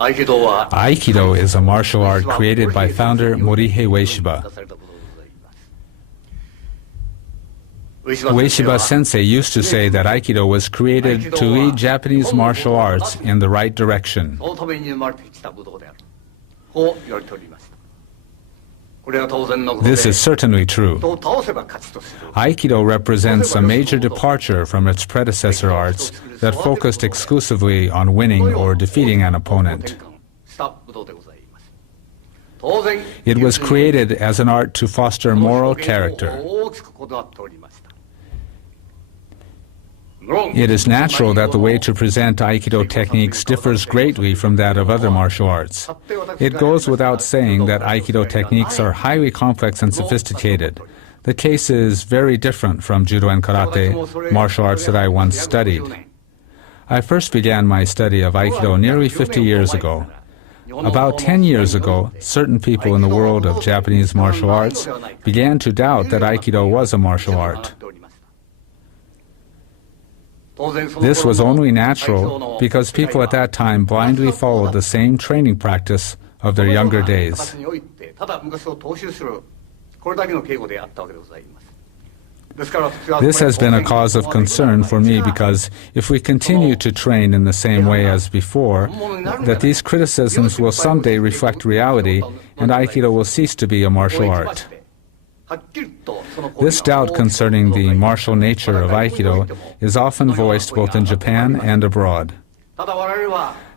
Aikido is a martial art created by founder Morihei Ueshiba. Ueshiba Sensei used to say that Aikido was created to lead Japanese martial arts in the right direction. This is certainly true. Aikido represents a major departure from its predecessor arts that focused exclusively on winning or defeating an opponent. It was created as an art to foster moral character. It is natural that the way to present Aikido techniques differs greatly from that of other martial arts. It goes without saying that Aikido techniques are highly complex and sophisticated. The case is very different from Judo and Karate, martial arts that I once studied. I first began my study of Aikido nearly 50 years ago. About 10 years ago, certain people in the world of Japanese martial arts began to doubt that Aikido was a martial art. This was only natural because people at that time blindly followed the same training practice of their younger days. This has been a cause of concern for me because if we continue to train in the same way as before, that these criticisms will someday reflect reality and Aikido will cease to be a martial art. This doubt concerning the martial nature of Aikido is often voiced both in Japan and abroad.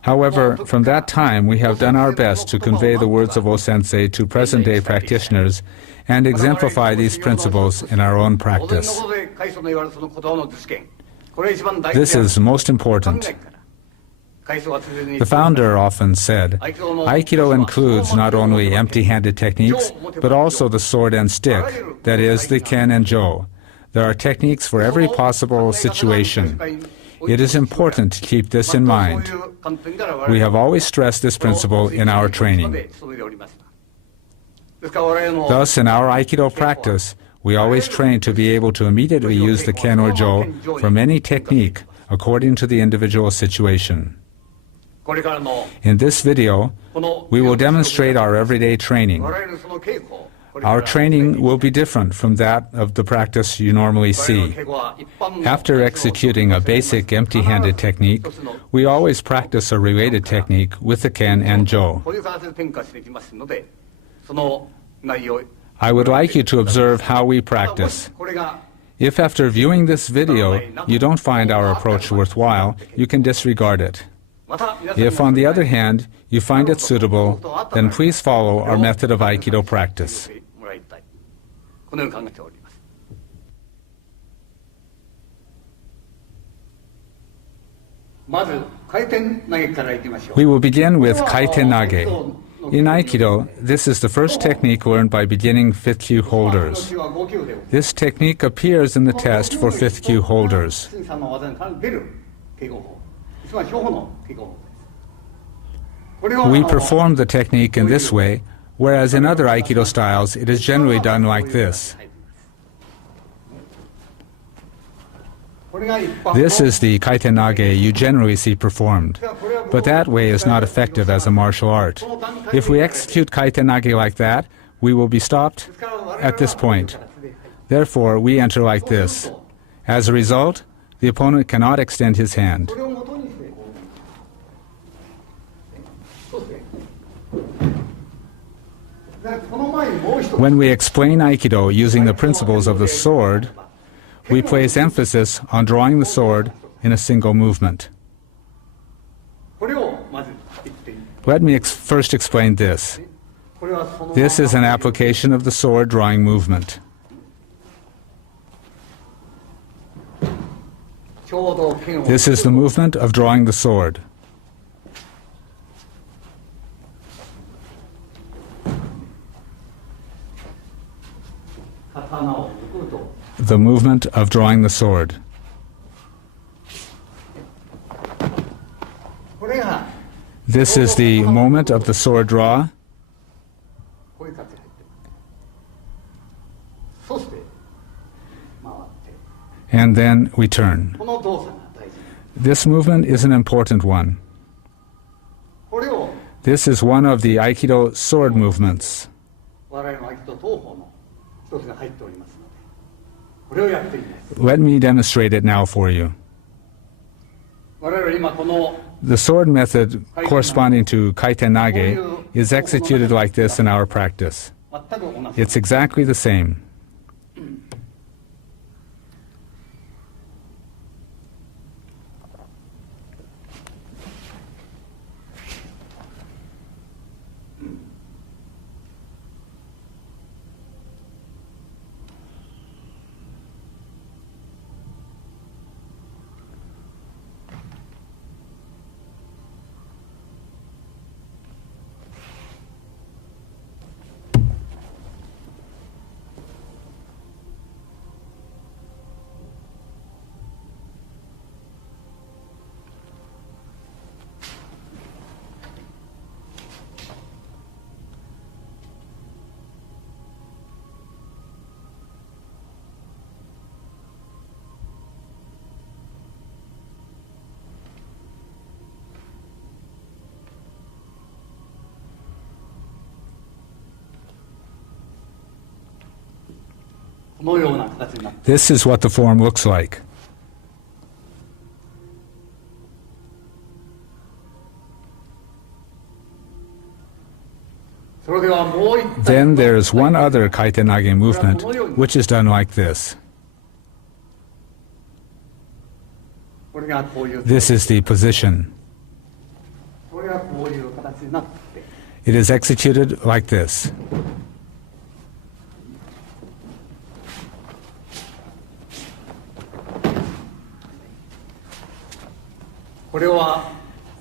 However, from that time we have done our best to convey the words of O-sensei to present-day practitioners and exemplify these principles in our own practice. This is most important. The founder often said, Aikido includes not only empty-handed techniques, but also the sword and stick, that is, the ken and jo. There are techniques for every possible situation. It is important to keep this in mind. We have always stressed this principle in our training. Thus, in our Aikido practice, we always train to be able to immediately use the ken or jo from any technique according to the individual situation. In this video, we will demonstrate our everyday training. Our training will be different from that of the practice you normally see. After executing a basic empty-handed technique, we always practice a related technique with the ken and jo. I would like you to observe how we practice. If after viewing this video you don't find our approach worthwhile, you can disregard it. If, on the other hand, you find it suitable, then please follow our method of Aikido practice. We will begin with kaiten nage. In Aikido, this is the first technique learned by beginning 5th kyu holders. This technique appears in the test for 5th kyu holders. We perform the technique in this way, whereas in other Aikido styles it is generally done like this. This is the kaiten nage you generally see performed, but that way is not effective as a martial art. If we execute kaiten nage like that, we will be stopped at this point. Therefore, we enter like this. As a result, the opponent cannot extend his hand. When we explain Aikido using the principles of the sword, we place emphasis on drawing the sword in a single movement. Let me first explain this. This is an application of the sword drawing movement. This is the movement of drawing the sword. The movement of drawing the sword. This is the moment of the sword draw. And then we turn. This movement is an important one. This is one of the Aikido sword movements. 我々の合気道東方の一つが入っておりますので、これをやっています。 Let me demonstrate it now for you. 我々は今この The sword method corresponding to Kaiten Nage is executed like this in our practice. 全く同じ。 It's exactly the same. This is what the form looks like. Then there is one other Kaitenage movement, which is done like this. This is the position. It is executed like this.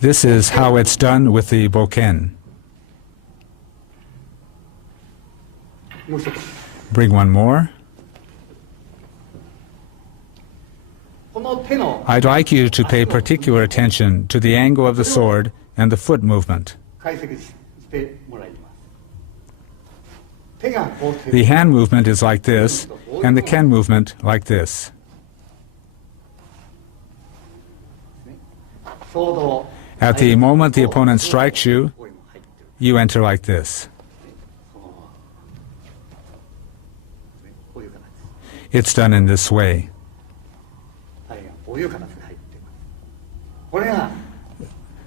This is how it's done with the boken. Bring one more. I'd like you to pay particular attention to the angle of the sword and the foot movement. The hand movement is like this, and the ken movement like this. At the moment the opponent strikes you, you enter like this. It's done in this way.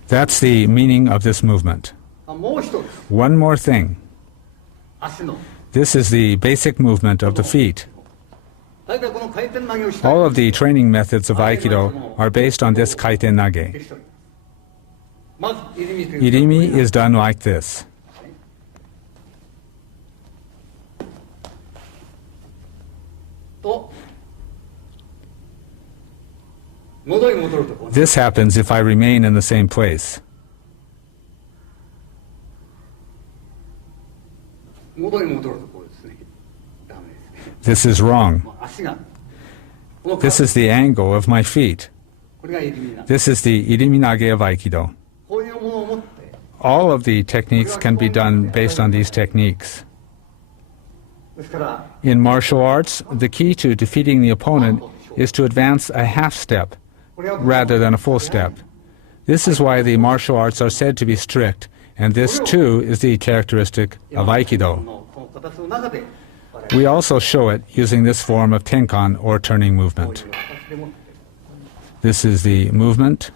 That's the meaning of this movement. One more thing. This is the basic movement of the feet. All of the training methods of Aikido are based on this Kaiten Nage. Irimi is done like this. This happens if I remain in the same place. This is wrong. This is the angle of my feet. This is the Irimi Nage of Aikido. All of the techniques can be done based on these techniques. In martial arts, the key to defeating the opponent is to advance a half step rather than a full step. This is why the martial arts are said to be strict, and this too is the characteristic of Aikido. We also show it using this form of tenkan or turning movement. This is the movement,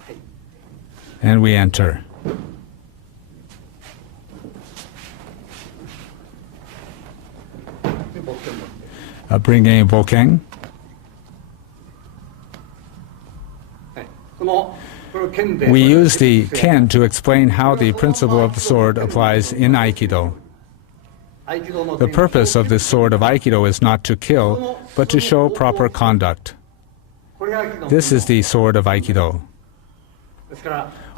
and we enter. Bring a boken. We use the ken to explain how the principle of the sword applies in Aikido. The purpose of this sword of Aikido is not to kill, but to show proper conduct. This is the sword of Aikido.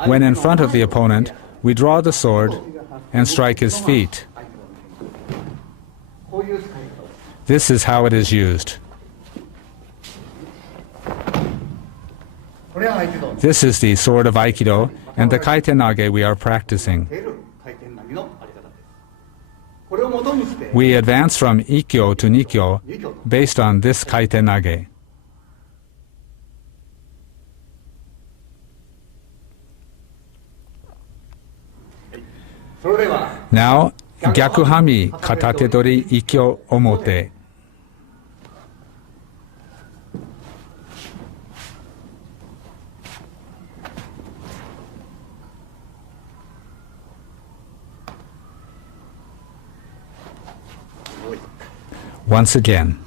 When in front of the opponent, we draw the sword and strike his feet. This is how it is used. This is the sword of Aikido and the Kaiten Nage we are practicing. We advance from Ikkyo to Nikkyo based on this Kaiten Nage. それでは Now, Gyakuhanmi Katatedori Ikkyo Omote. Once again.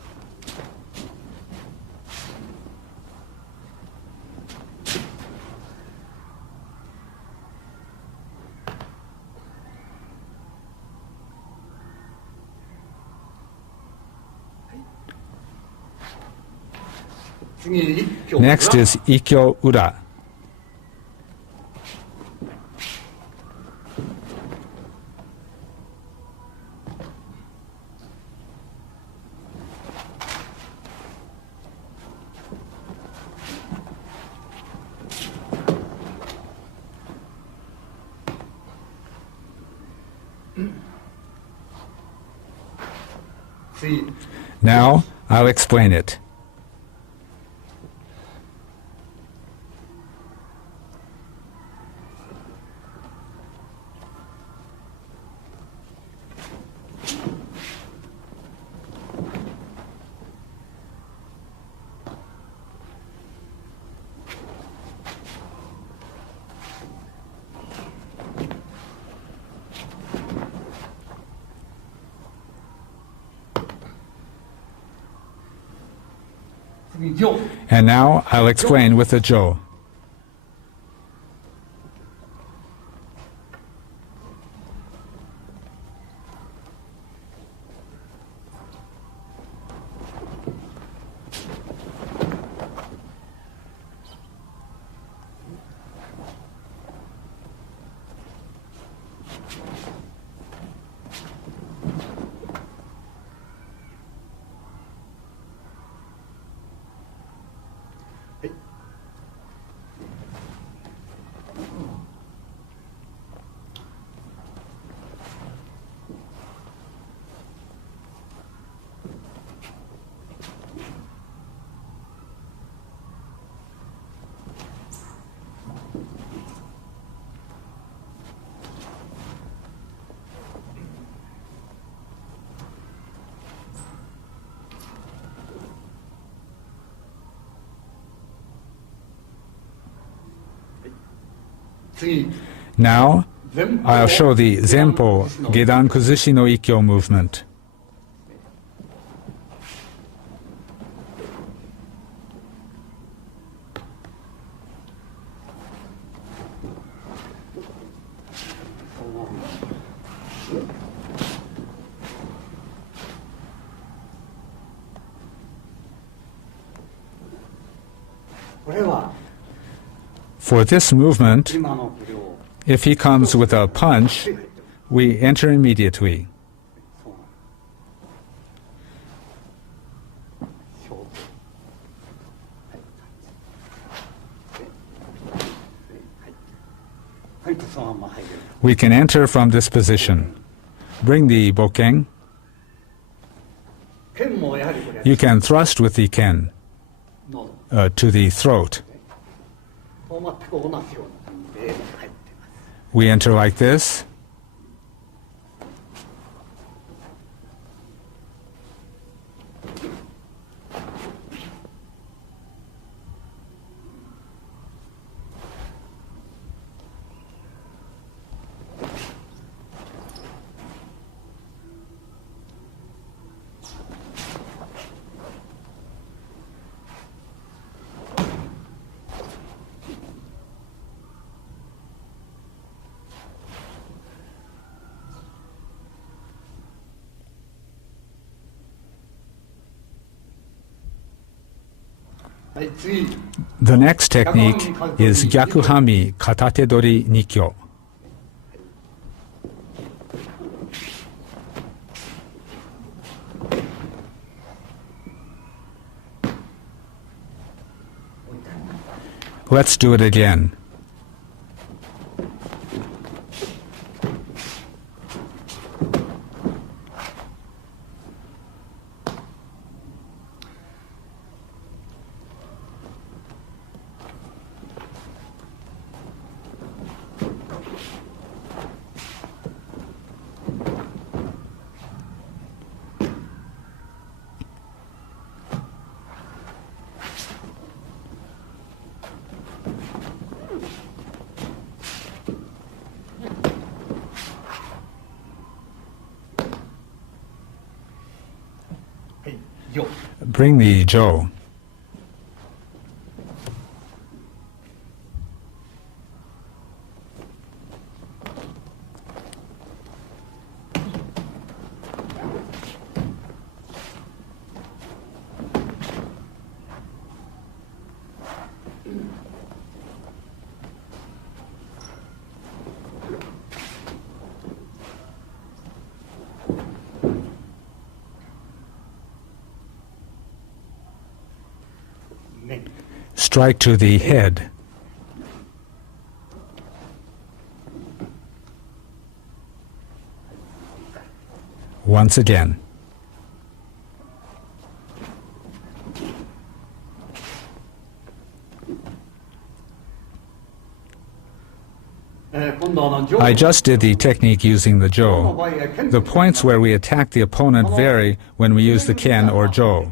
Next is Ikkyo Ura. Now, I'll explain it. And now I'll explain with the jo. Now, I'll show the Zenpo Gedan Kuzushi no Ikkyo movement. For this movement, if he comes with a punch, we enter immediately. We can enter from this position. Bring the bokken. You can thrust with the ken to the throat. We enter like this. The next technique is Gyakuhanmi Katatedori Nikyo. Let's do it again. 上 Bring the jo. Strike to the head. Once again. I just did the technique using the jo. The points where we attack the opponent vary when we use the ken or jo.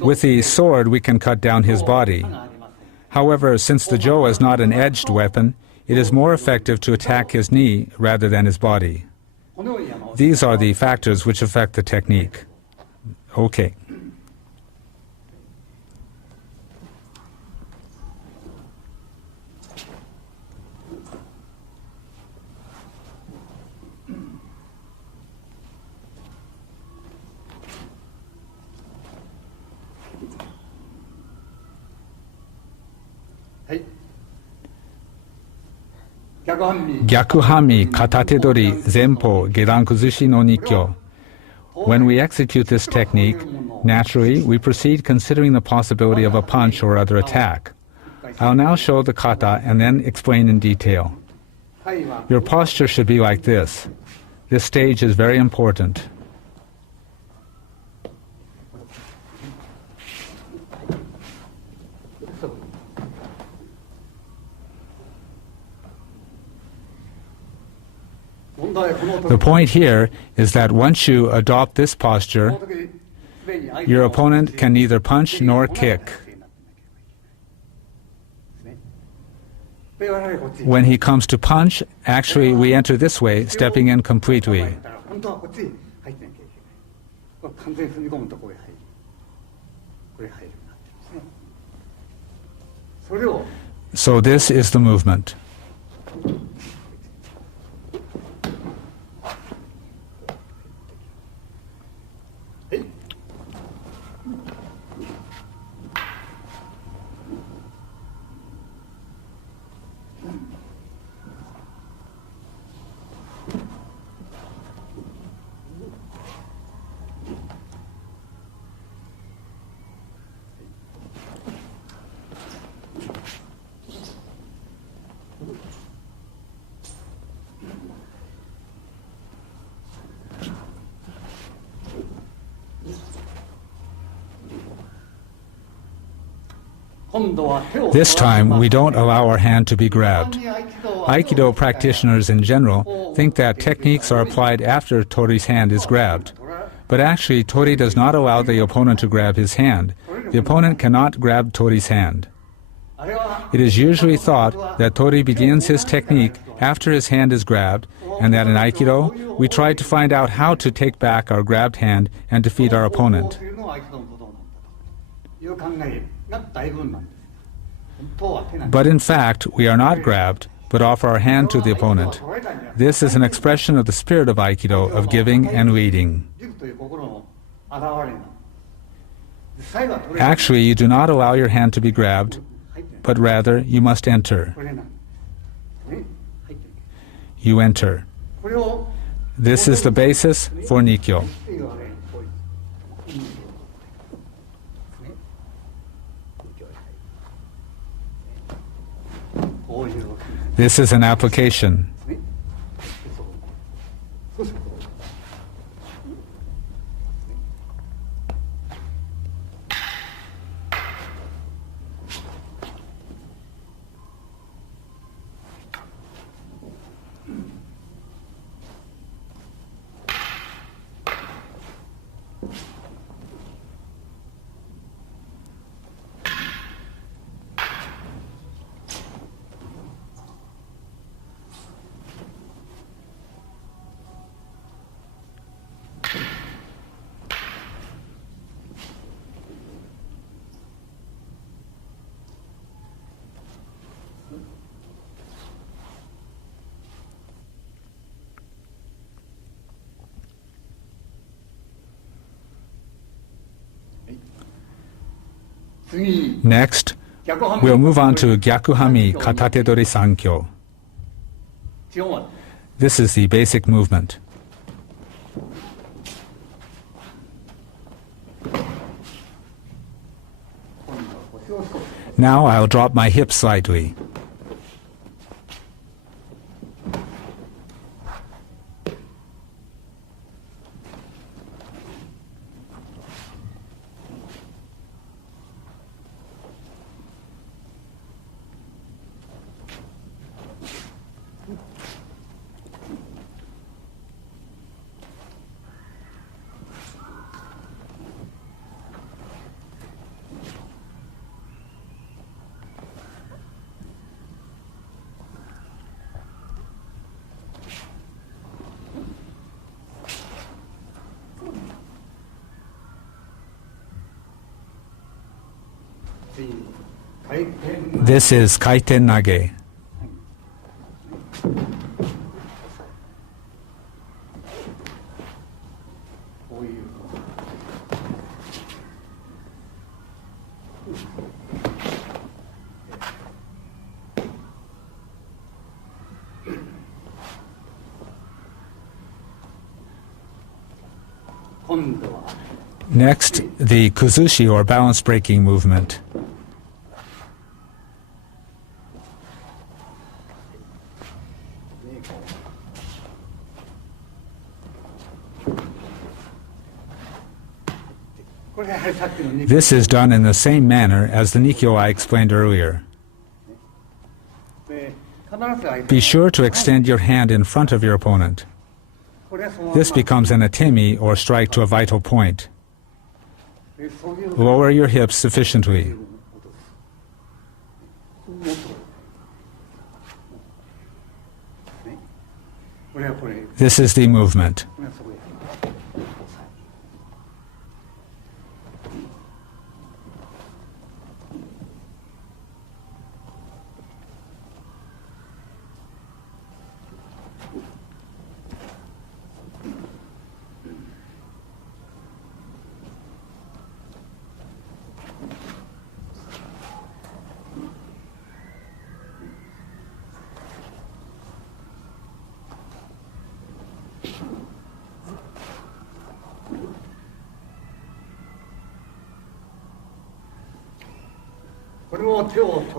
With the sword, we can cut down his body. However, since the jo is not an edged weapon, it is more effective to attack his knee rather than his body. These are the factors which affect the technique. Okay. Gyakuhanmi Katatedori Zenpo Gerankuzushi no Nikkyo. When we execute this technique, naturally we proceed considering the possibility of a punch or other attack. I'll now show the kata and then explain in detail. Your posture should be like this. This stage is very important. The point here is that once you adopt this posture, your opponent can neither punch nor kick. When he comes to punch, actually we enter this way, stepping in completely. So this is the movement. This time, we don't allow our hand to be grabbed. Aikido practitioners in general think that techniques are applied after Tori's hand is grabbed. But actually, Tori does not allow the opponent to grab his hand. The opponent cannot grab Tori's hand. It is usually thought that Tori begins his technique after his hand is grabbed, and that in Aikido, we try to find out how to take back our grabbed hand and defeat our opponent. But in fact, we are not grabbed, but offer our hand to the opponent. This is an expression of the spirit of Aikido, of giving and leading. Actually, you do not allow your hand to be grabbed, but rather you must enter. You enter. This is the basis for Nikkyo. This is an application. Next, we'll move on to Gyakuhanmi Katatedori Sankyo. This is the basic movement. Now I'll drop my hips slightly. This is kaiten nage. Next, the kuzushi or balance breaking movement. This is done in the same manner as the Nikyo I explained earlier. Be sure to extend your hand in front of your opponent. This becomes an atemi or strike to a vital point. Lower your hips sufficiently. This is the movement.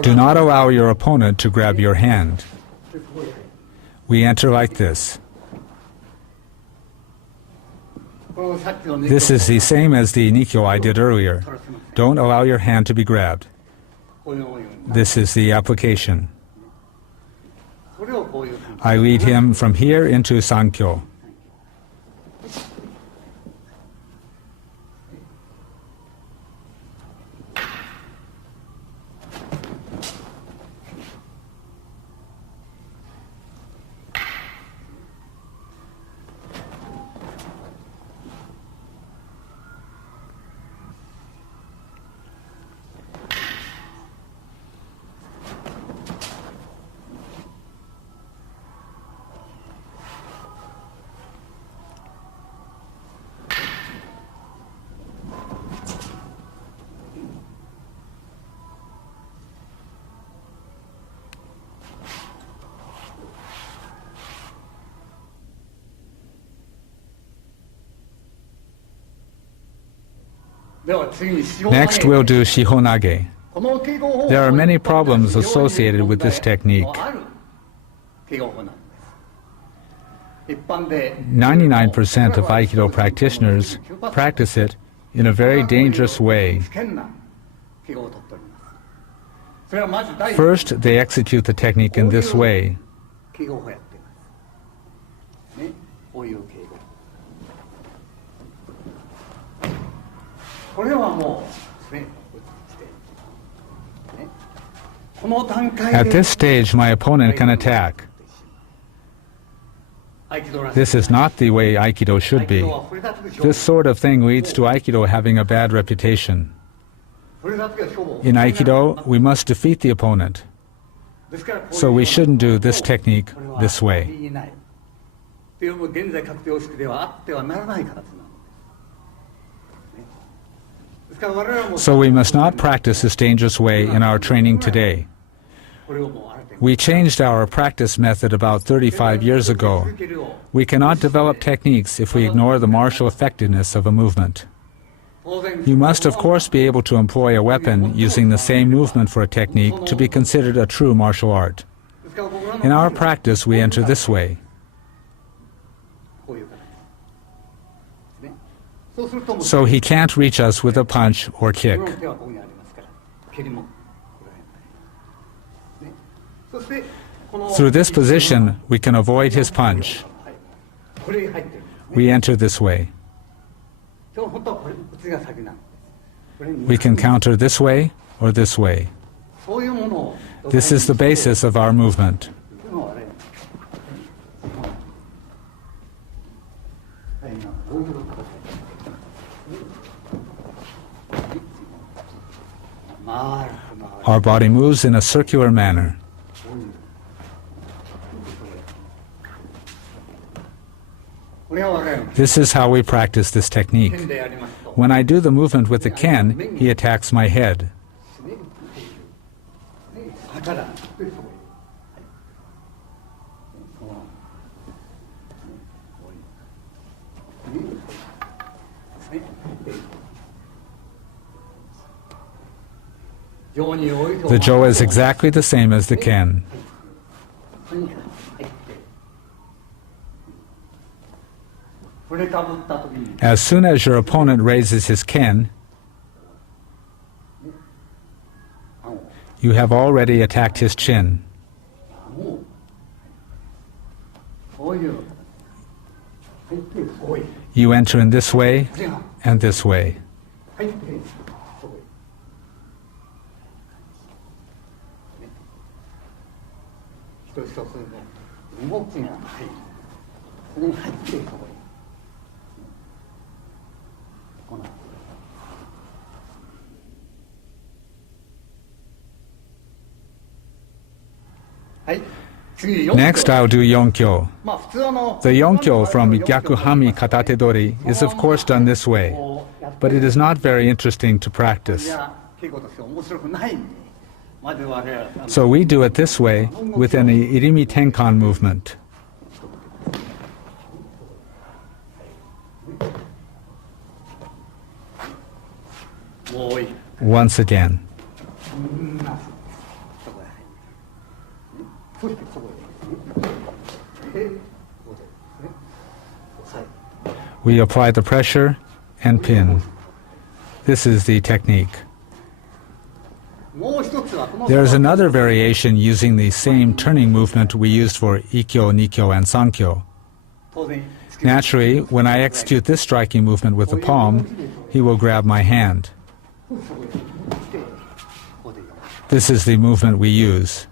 Do not allow your opponent to grab your hand. We enter like this. This is the same as the Nikyo I did earlier. Don't allow your hand to be grabbed. This is the application. I lead him from here into Sankyo. Next, we'll do Shihonage. There are many problems associated with this technique. 99% of Aikido practitioners practice it in a very dangerous way. First, they execute the technique in this way. At this stage, my opponent can attack. This is not the way Aikido should be. This sort of thing leads to Aikido having a bad reputation. In Aikido, we must defeat the opponent. So we shouldn't do this technique this way. So we must not practice this dangerous way in our training today. We changed our practice method about 35 years ago. We cannot develop techniques if we ignore the martial effectiveness of a movement. You must, of course, be able to employ a weapon using the same movement for a technique to be considered a true martial art. In our practice, we enter this way. So he can't reach us with a punch or kick. Through this position, we can avoid his punch. We enter this way. We can counter this way or this way. This is the basis of our movement. Our body moves in a circular manner. This is how we practice this technique. When I do the movement with the ken, he attacks my head. The jo is exactly the same as the ken. As soon as your opponent raises his ken, you have already attacked his chin. You enter in this way and this way. Next, I'll do yonkyo. The yonkyo from Gyakuhanmi Katatedori is of course done this way, but it is not very interesting to practice. So we do it this way with an irimi tenkan movement. Once again. We apply the pressure and pin. This is the technique. There is another variation using the same turning movement we used for ikkyo, nikkyo, and sankyo. Naturally, when I execute this striking movement with the palm, he will grab my hand. This is the movement we use.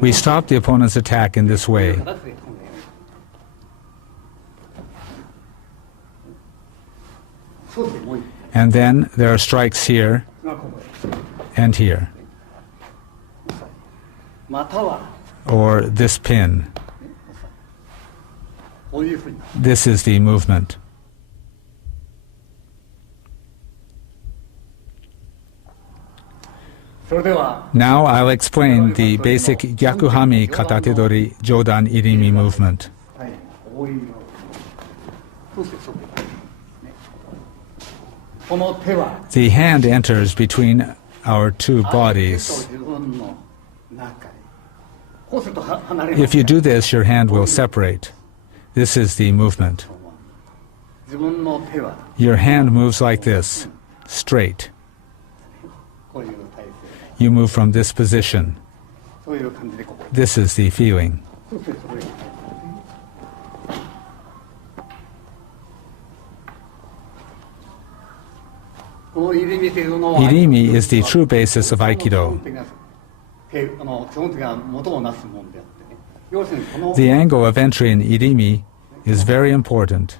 We stop the opponent's attack in this way. And then there are strikes here and here. Or this pin. This is the movement. Now I'll explain the basic Gyakuhanmi Katatedori Jodan Irimi movement. The hand enters between our two bodies. If you do this, your hand will separate. This is the movement. Your hand moves like this, straight. You move from this position. This is the feeling. Irimi is the true basis of Aikido. The angle of entry in Irimi is very important.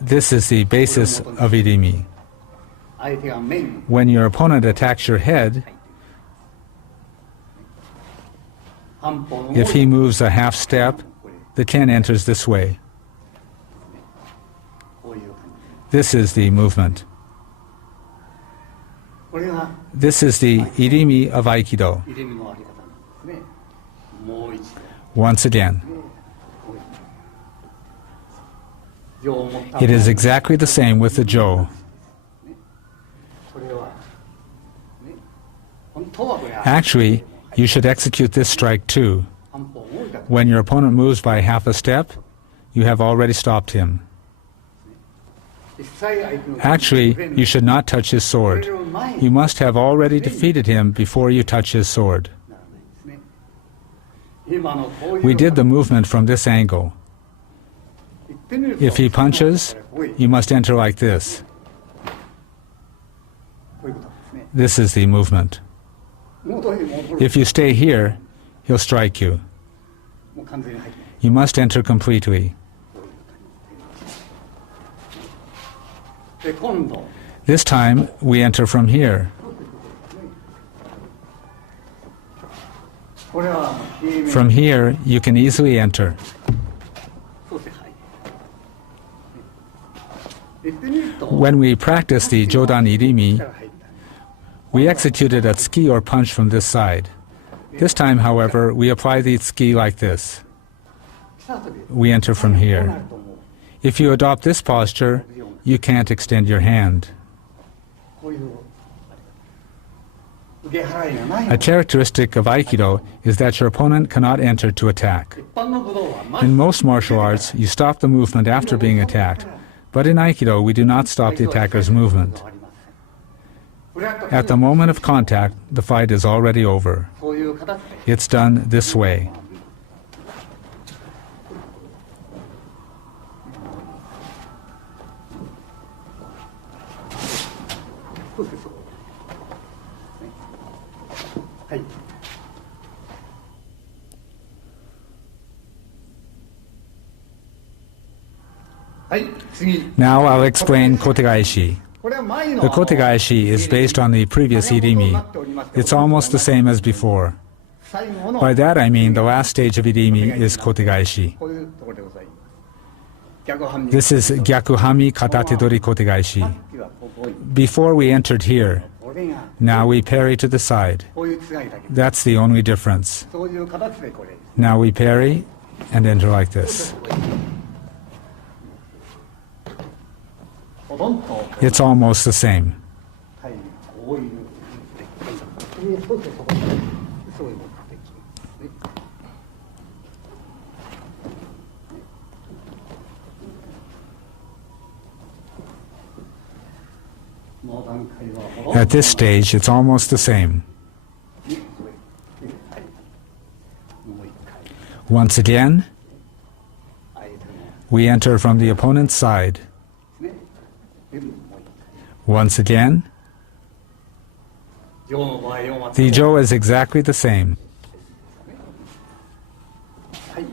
This is the basis of Irimi. When your opponent attacks your head, if he moves a half step, the 10 enters this way. こういう感 This is the movement. じ。これが This is the irimi of Aikido. 入れ身のあり方なんですね。もう一度。 Once again, 情を持った it is exactly the same with the jo. これは、ね、本当はこれは Actually, you should execute this strike too. 半歩動いた When your opponent moves by half a step, you have already stopped him. 実際相手の Actually, you should not touch his こ sword. れを前に You must have already defeated him before you touch his sword. ならないですね。今のこういう We did the movement from this angle. 言ってみると If he punches, こういう you must enter like this. こういうことですね。 This is the movement. 元に戻る If you stay here, he'll strike you. もう完全に入ってます You must enter completely. で今度 This time, we enter from here. これは平面 From here, you can easily enter. そうして入る言ってみると When we practice the Jodan Irimi, 入った we execute it at tsuki or punch from this side. This time, however, we apply the tsuki like this. 来た時 We enter from こう here. なるともう If you adopt this posture, you can't extend your hand. こういう受け払いがない A characteristic of Aikido is that your opponent cannot enter to attack. 一般の武道はま In most martial arts, you stop the movement after being attacked. But in Aikido, we do not stop the attacker's movement. At the moment of contact, the fight is already over. そういう形で It's done this way. そうですそうはい はい次 Now I'll explain kotegaeshi. これは前の The kotegaeshi is based on the previous irimi. It's almost the same as before. 最後の By that I mean the last stage of irimi is kotegaeshi. こういうところでございます逆半身 This is Gyakuhanmi Katatedori kotegaeshi. さっきはここに Before we entered here, これが now we parry to the side. こういう違いだけ That's the only difference. そういう形でこれ Now we parry and enter like this. ほとんど It's almost the same. はいこういうそうですそういう目的もう段階はほとんど At this stage, it's almost the same. はいもう一回 Once again, 相手の we enter from the opponent's side. ねでももう一 Once again, 回上の場合を待つ the jo is exactly the same. はい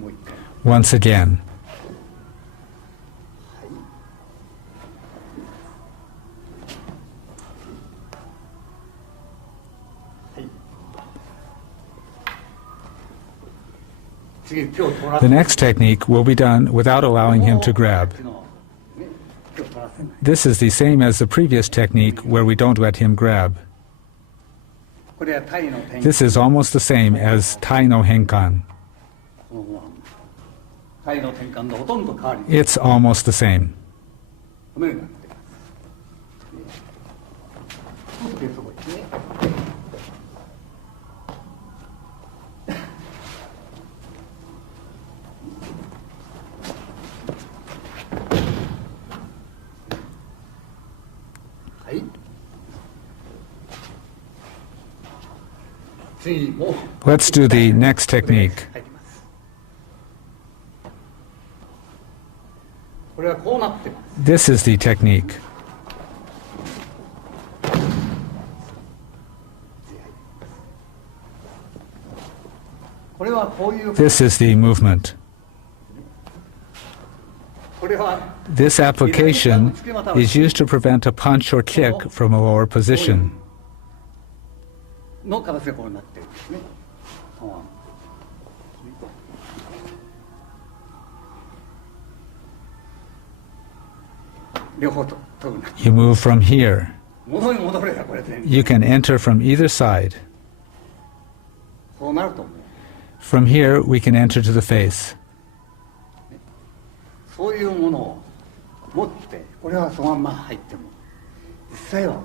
もう一回 Once again. 次手を取ら The next technique will be done without allowing him to grab. ね手を取らせない This is the same as the previous technique where we don't let him grab. これはタイの転 This is almost the same as Tai no Henkan. そのままタイの転換のほとんど変わり It's almost the same. このようになっていますでそこですねはい次もう Let's do the next technique. 入りますこれはこうなってます This is the technique. これはこういう This is the movement. これれは This application is used to prevent a punch or kick from a lower position. の形がこうなってるんですね。両方と取るな。 You move from here. 戻ればこれで。 You can enter from either side. そうなると思う。 From here, we can enter to the face. そういうものを持って、これはそのまんま入っても、実際は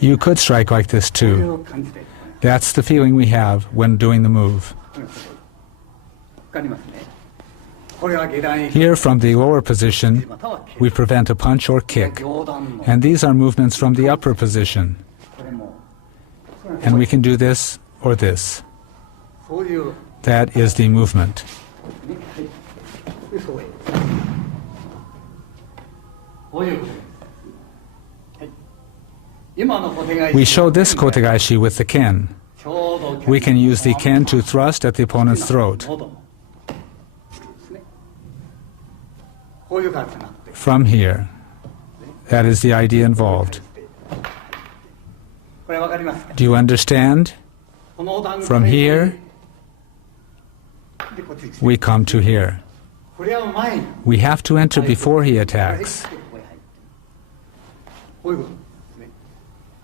You could strike like this こうい too. う感じで。 That's the feeling we have when doing the move. わかりますね。これは下段へ Here, from the lower position, または we prevent a punch or kick. 上段の And these are movements from the upper position. これも And we can do this or this. そういう、ね、 That is the movement. はいでそういうこういうことです。はい。今の小手返し We show this kotegaeshi with the ken. ちょうど We can use the ken to thrust at the opponent's throat. 喉もですね。こういう感じになって From here. That is the idea involved. これわかりますか？ Do you understand? この段階 From here, でこっち来て we come to here. これは前に We have to enter before he attacks. こういうことですね。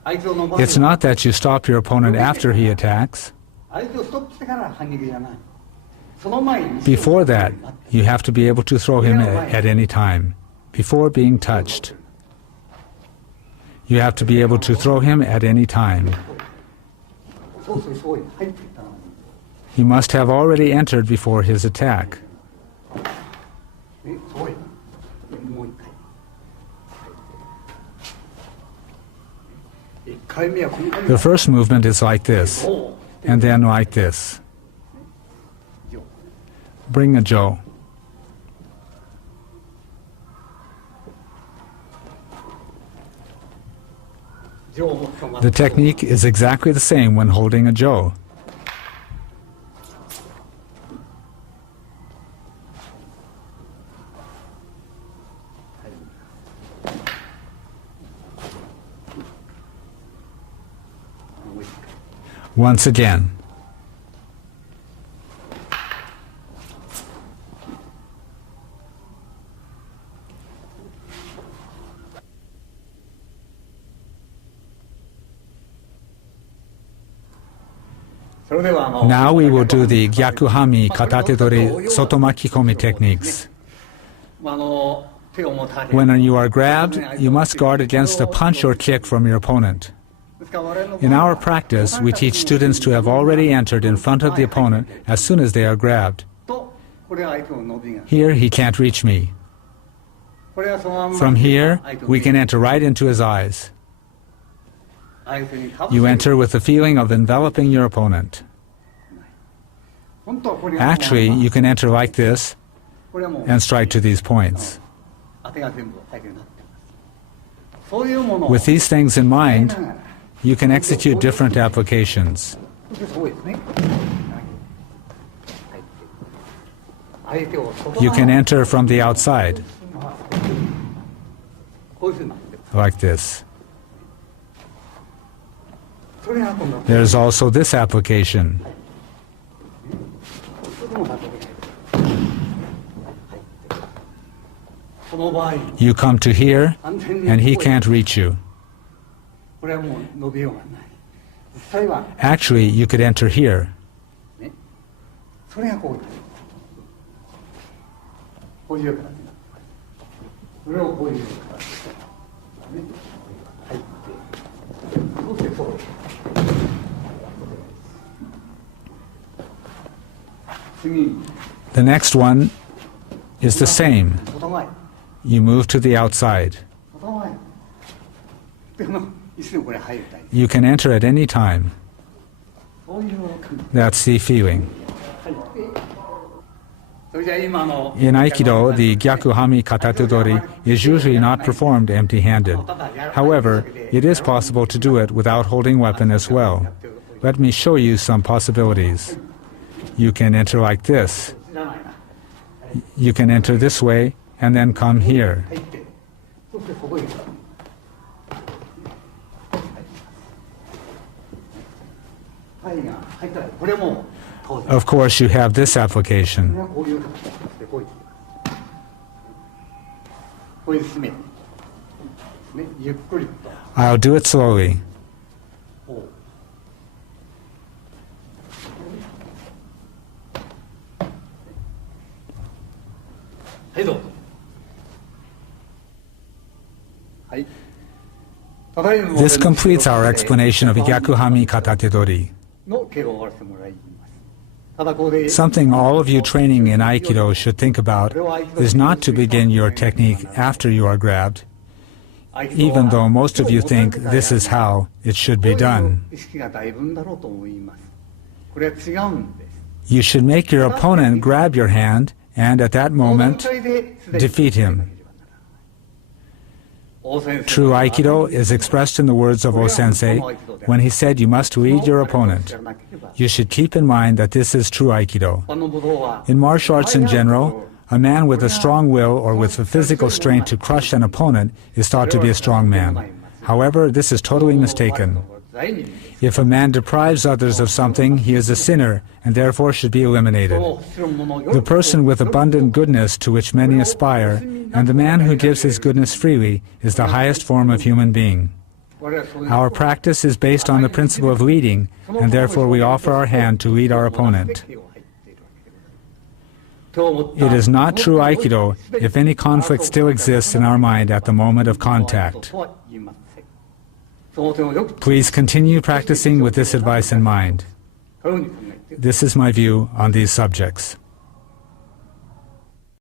相手を伸ば It's す not that you stop your opponent after he attacks. 相手をストップしてから反撃じゃない。その前に Before that, you have to be able to throw him at any time, before being touched. You have to be able to throw him at any time. そう入っていったのに He must have already entered before his attack. ね、そうや。もう一回。一回目はこの感じ The first movement is like this, お and then like this. う Bring a Joe. 上もそのまま The technique is exactly the same when holding a Joe. Once again. Now we will do the Gyakuhanmi Katatedori Sotomakikomi techniques. When you are grabbed, you must guard against a punch or kick from your opponent. In our practice, we teach students to have already entered in front of the opponent as soon as they are grabbed. Here, he can't reach me. From here, we can enter right into his eyes. You enter with the feeling of enveloping your opponent. Actually, you can enter like this and strike to these points. With these things in mind, you can execute different applications. You can enter from the outside, like this. There's also this application. You come to here, and he can't reach you. Actually, you could enter here. The next one is the same. You move to the outside. You can enter at any time. That's the feeling. In Aikido, the Gyakuhanmi Katatedori is usually not performed empty-handed. However, it is possible to do it without holding weapon as well. Let me show you some possibilities. You can enter like this. You can enter this way and then come here. 入って、そしてここへ。はいが入ったら、これも当然。 Of course, you have this これ application. はこういう形でこういう。こういう締め。ね、ゆっくりと。 I'll do it slowly. こう。はいどうぞ。はい。 This completes our explanation of Gyakuhanmi Katatedori. の敬語を終わらせてもらいます。ただここで Something all of you training in Aikido should think about is not to begin your technique after you are grabbed, even though most of you think this is how it should be done. 意識がだいぶんだろうと思います。これは違うんです。 You should make your opponent grab your hand and at that moment defeat him. True Aikido is expressed in the words of O-sensei when he said you must read your opponent. You should keep in mind that this is true Aikido. In martial arts in general, a man with a strong will or with the physical strength to crush an opponent is thought to be a strong man. However, this is totally mistaken. If a man deprives others of something, he is a sinner and therefore should be eliminated. The person with abundant goodness to which many aspire, and the man who gives his goodness freely, is the highest form of human being. Our practice is based on the principle of leading, and therefore we offer our hand to lead our opponent. It is not true Aikido if any conflict still exists in our mind at the moment of contact. Please continue practicing with this advice in mind. This is my view on these subjects.